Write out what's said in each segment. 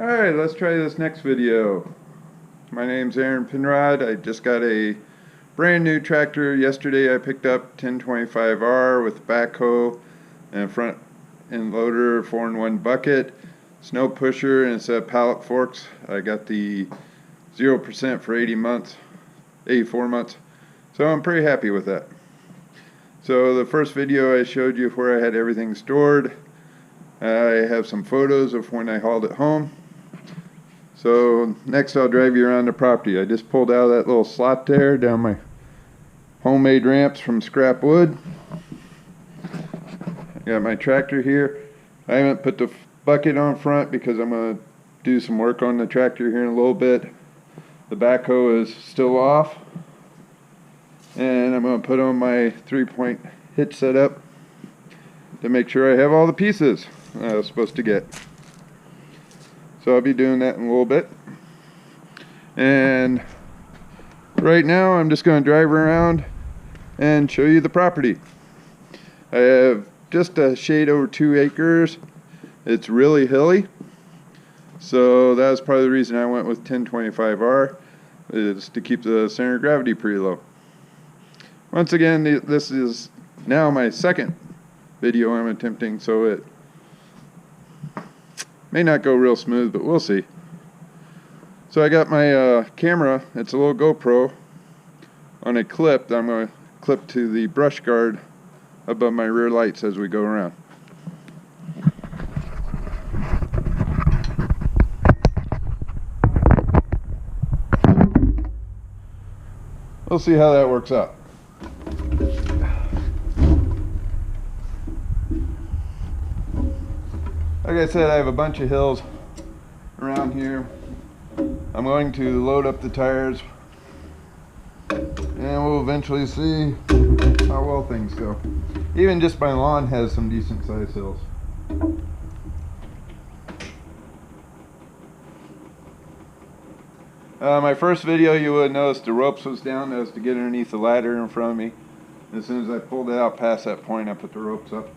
Alright, let's try this next video. My name's Aaron Penrod. I just got a brand new tractor. Yesterday I picked up 1025R with backhoe and front end loader, 4-in-1 bucket, snow pusher, and a set of pallet forks. I got the 0% for 84 months. So I'm pretty happy with that. So the first video I showed you where I had everything stored. I have some photos of when I hauled it home. So next I'll drive you around the property. I just pulled out of that little slot there down my homemade ramps from scrap wood. I got my tractor here. I haven't put the bucket on front because I'm going to do some work on the tractor here in a little bit. The backhoe is still off. And I'm going to put on my 3-point hitch setup to make sure I have all the pieces I was supposed to get. So I'll be doing that in a little bit. And right now I'm just going to drive around and show you the property. I have just a shade over 2 acres. It's really hilly. So that's part of the reason I went with 1025R, is to keep the center of gravity pretty low. Once again, this is now my second video I'm attempting, so it may not go real smooth, but we'll see. So I got my camera, it's a little GoPro, on a clip that I'm going to clip to the brush guard above my rear lights as we go around. We'll see how that works out. Like I said, I have a bunch of hills around here. I'm going to load up the tires and we'll eventually see how well things go. Even just my lawn has some decent sized hills. My first video, you would notice the ropes was down. That was to get underneath the ladder in front of me. As soon as I pulled it out past that point, I put the ropes up.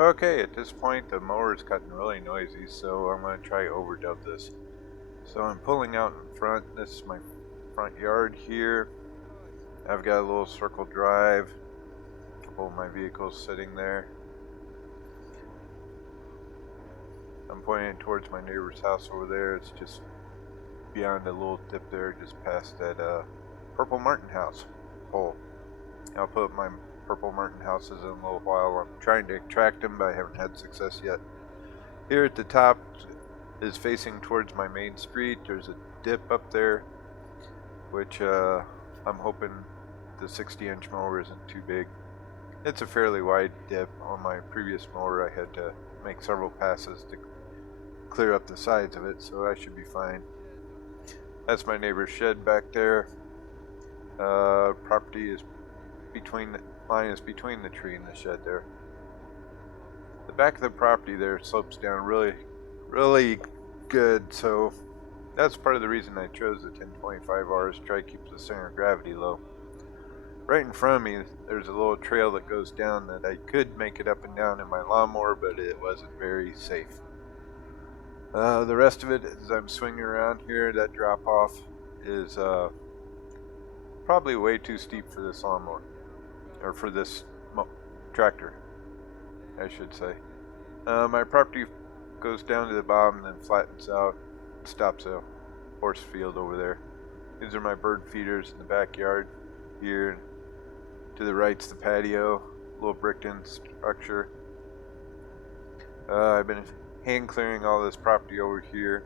Okay, at this point the mower is getting really noisy, so I'm going to try overdub this. So I'm pulling out in front. This is my front yard here. I've got a little circle drive. A couple of my vehicles sitting there. I'm pointing towards my neighbor's house over there. It's just beyond a little dip there, just past that Purple Martin house pole. I'll put up my Purple Martin houses in a little while. I'm trying to extract them, but I haven't had success yet. Here at the top is facing towards my main street. There's a dip up there, which I'm hoping the 60-inch mower isn't too big. It's a fairly wide dip. On my previous mower I had to make several passes to clear up the sides of it, so I should be fine. That's my neighbor's shed back there. Property is between the line is between the tree and the shed there. The back of the property there slopes down really good, so that's part of the reason I chose the 1025R, is to try to keep the center of gravity low. Right in front of me there's a little trail that goes down that I could make it up and down in my lawnmower, but it wasn't very safe. The rest of it, as I'm swinging around here, that drop off is probably way too steep for this lawnmower, or for this tractor, I should say. My property goes down to the bottom and then flattens out, stops a horse field over there. These are my bird feeders in the backyard here. To the right's the patio, little bricked-in structure. I've been hand clearing all this property over here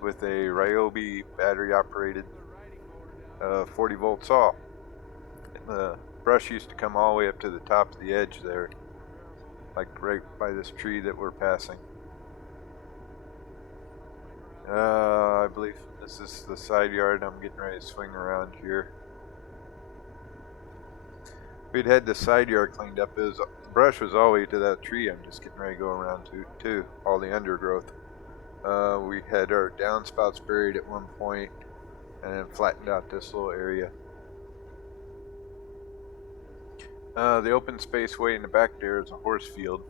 with a Ryobi battery-operated 40-volt saw. The brush used to come all the way up to the top of the edge there, like right by this tree that we're passing. I believe this is the side yard. I'm getting ready to swing around here. We'd had the side yard cleaned up. The brush was all the way to that tree I'm just getting ready to go around to, all the undergrowth. We had our downspouts buried at one point and then flattened out this little area. The open space way in the back there is a horse field.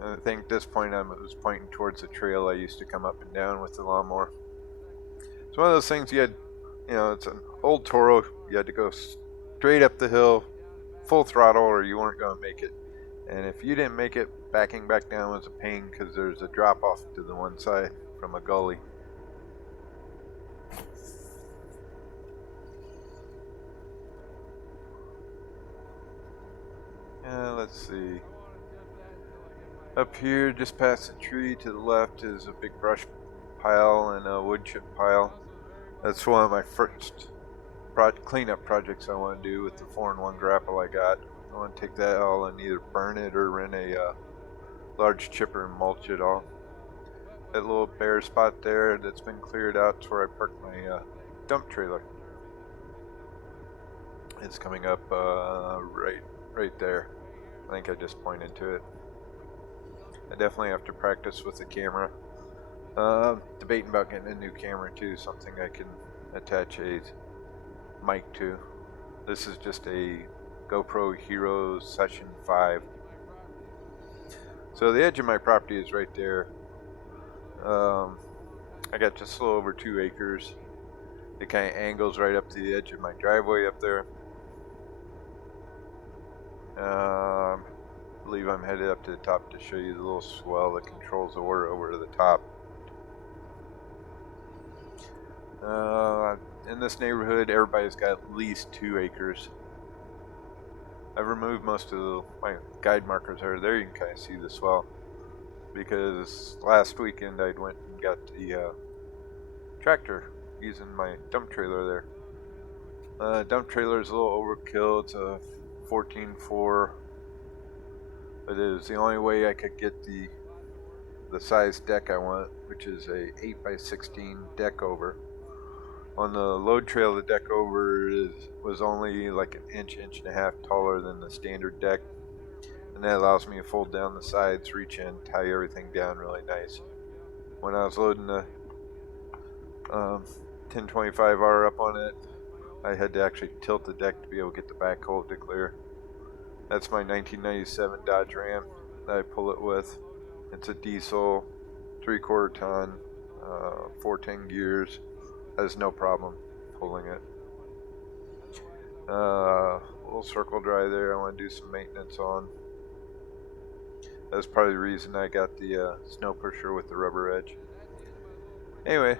And I think at this point I was pointing towards the trail I used to come up and down with the lawnmower. It's one of those things you had, it's an old Toro. You had to go straight up the hill, full throttle, or you weren't going to make it. And if you didn't make it, backing back down was a pain because there's a drop off to the one side from a gully. Let's see. Up here, just past the tree to the left, is a big brush pile and a wood chip pile. That's one of my first cleanup projects I want to do with the 4-in-1 grapple I got. I want to take that all and either burn it or rent a large chipper and mulch it all. That little bare spot there that's been cleared out is where I parked my dump trailer. It's coming up right there. I think I just pointed to it. I definitely have to practice with the camera. Debating about getting a new camera too, something I can attach a mic to. This is just a GoPro Hero Session 5. So the edge of my property is right there. I got just a little over 2 acres. It kind of angles right up to the edge of my driveway up there. I believe I'm headed up to the top to show you the little swell that controls the water over to the top. In this neighborhood, everybody's got at least 2 acres. I've removed most of my guide markers are there. You can kind of see the swell because last weekend I went and got the tractor using my dump trailer there. Dump trailer is a little overkill. It's a 14.4. It is the only way I could get the size deck I want, which is a 8x16 deck over. On the load trail, the deck over was only like an inch and a half taller than the standard deck, and that allows me to fold down the sides, reach in, tie everything down really nice. When I was loading the 1025R up on it, I had to actually tilt the deck to be able to get the back hold to clear. That's my 1997 Dodge Ram that I pull it with. It's a diesel, 3/4 ton, 410 gears. Has no problem pulling it. A little circle dry there I want to do some maintenance on. That's probably the reason I got the snow pusher with the rubber edge. Anyway,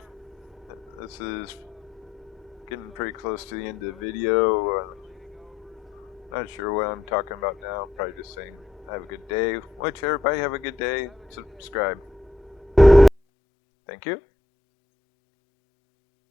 this is getting pretty close to the end of the video. Not sure what I'm talking about now. Probably just saying have a good day. Wish everybody have a good day. Subscribe. Thank you.